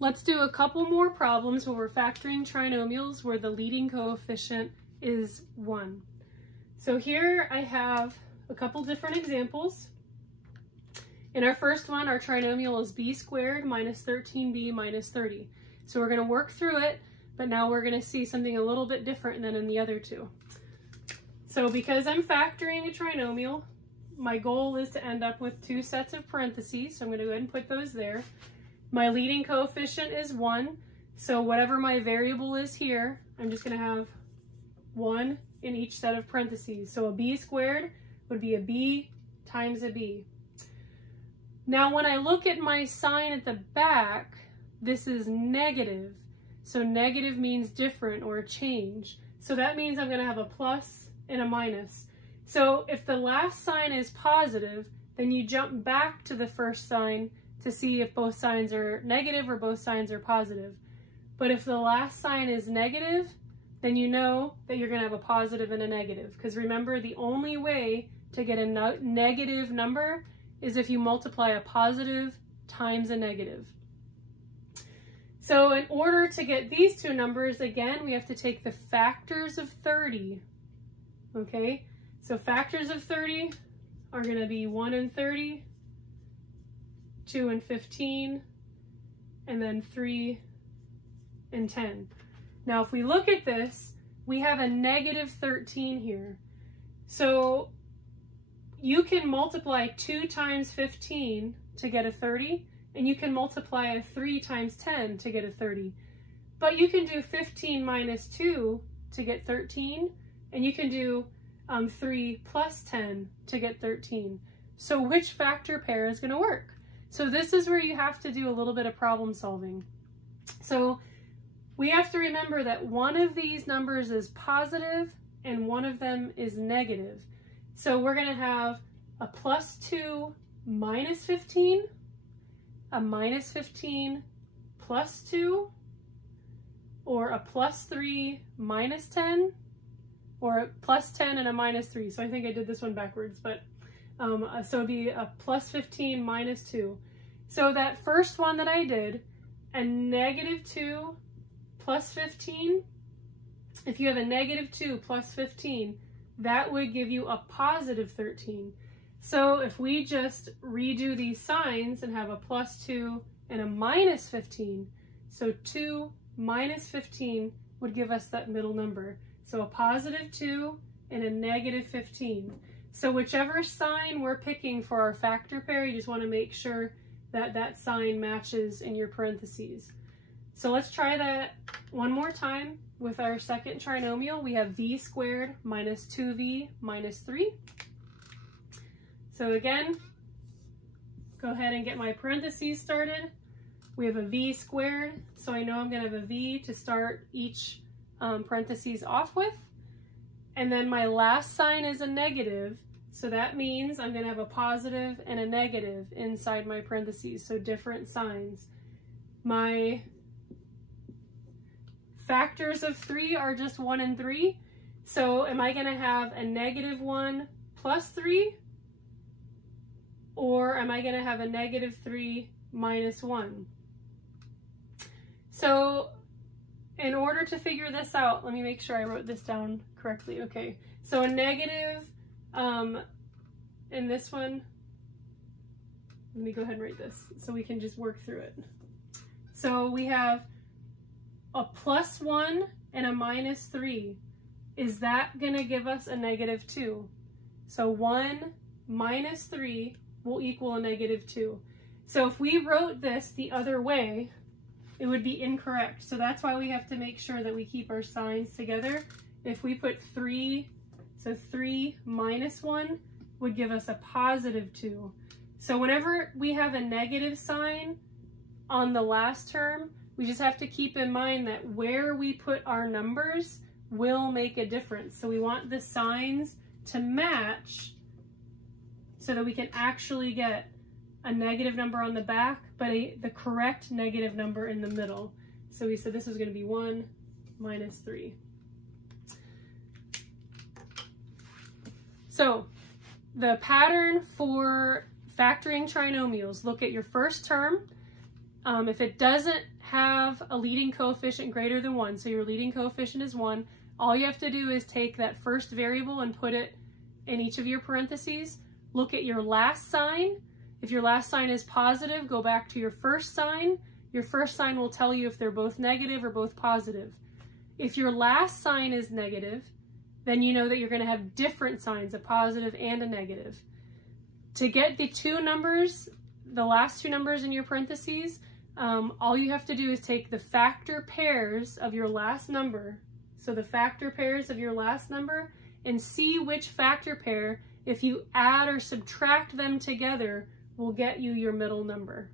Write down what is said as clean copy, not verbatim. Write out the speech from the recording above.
Let's do a couple more problems where we're factoring trinomials where the leading coefficient is 1. So here I have a couple different examples. In our first one, our trinomial is b squared minus 13b minus 30. So we're going to work through it, but now we're going to see something a little bit different than in the other two. So because I'm factoring a trinomial, my goal is to end up with two sets of parentheses, so I'm going to go ahead and put those there. My leading coefficient is 1, so whatever my variable is here, I'm just going to have 1 in each set of parentheses. So a b squared would be a b times a b. Now when I look at my sign at the back, this is negative. So negative means different or a change. So that means I'm going to have a plus and a minus. So if the last sign is positive, then you jump back to the first sign to see if both signs are negative or both signs are positive. But if the last sign is negative, then you know that you're going to have a positive and a negative. Because remember, the only way to get a negative number is if you multiply a positive times a negative. So in order to get these two numbers, again, we have to take the factors of 30. Okay, so factors of 30 are going to be 1 and 30, 2 and 15, and then 3 and 10. Now, if we look at this, we have a negative 13 here. So you can multiply 2 times 15 to get a 30, and you can multiply a 3 times 10 to get a 30. But you can do 15 minus 2 to get 13, and you can do 3 plus 10 to get 13. So which factor pair is going to work? So this is where you have to do a little bit of problem solving. So we have to remember that one of these numbers is positive and one of them is negative. So we're going to have a plus 2 minus 15, a minus 15 plus 2, or a plus 3 minus 10, or a plus 10 and a minus 3. So I think I did this one backwards, but so it'd be a plus 15 minus 2. So that first one that I did, a negative 2 plus 15, if you have a negative 2 plus 15, that would give you a positive 13. So if we just redo these signs and have a plus 2 and a minus 15, so 2 minus 15 would give us that middle number. So a positive 2 and a negative 15. So whichever sign we're picking for our factor pair, you just want to make sure that that sign matches in your parentheses. So let's try that one more time with our second trinomial. We have v squared minus 2v minus 3. So again, go ahead and get my parentheses started. We have a v squared, so I know I'm going to have a v to start each parentheses off with. And then my last sign is a negative, so that means I'm going to have a positive and a negative inside my parentheses, so different signs. My factors of 3 are just 1 and 3, so am I going to have a negative 1 plus 3, or am I going to have a negative 3 minus 1? So in order to figure this out, let me make sure I wrote this down correctly. Okay, so a negative in this one, let me go ahead and write this so we can just work through it. So we have a plus 1 and a minus 3. Is that going to give us a negative 2? So 1 minus 3 will equal a negative 2. So if we wrote this the other way, it would be incorrect. So that's why we have to make sure that we keep our signs together. If we put 3, so 3 minus 1 would give us a positive 2. So whenever we have a negative sign on the last term, we just have to keep in mind that where we put our numbers will make a difference. So we want the signs to match so that we can actually get a negative number on the back, but the correct negative number in the middle. So we said this was going to be 1 minus 3. So the pattern for factoring trinomials, look at your first term. If it doesn't have a leading coefficient greater than 1, so your leading coefficient is 1, all you have to do is take that first variable and put it in each of your parentheses. Look at your last sign. If your last sign is positive, go back to your first sign. Your first sign will tell you if they're both negative or both positive. If your last sign is negative, then you know that you're going to have different signs, a positive and a negative. To get the two numbers, the last two numbers in your parentheses, all you have to do is take the factor pairs of your last number, so the factor pairs of your last number, and see which factor pair, if you add or subtract them together, will get you your middle number.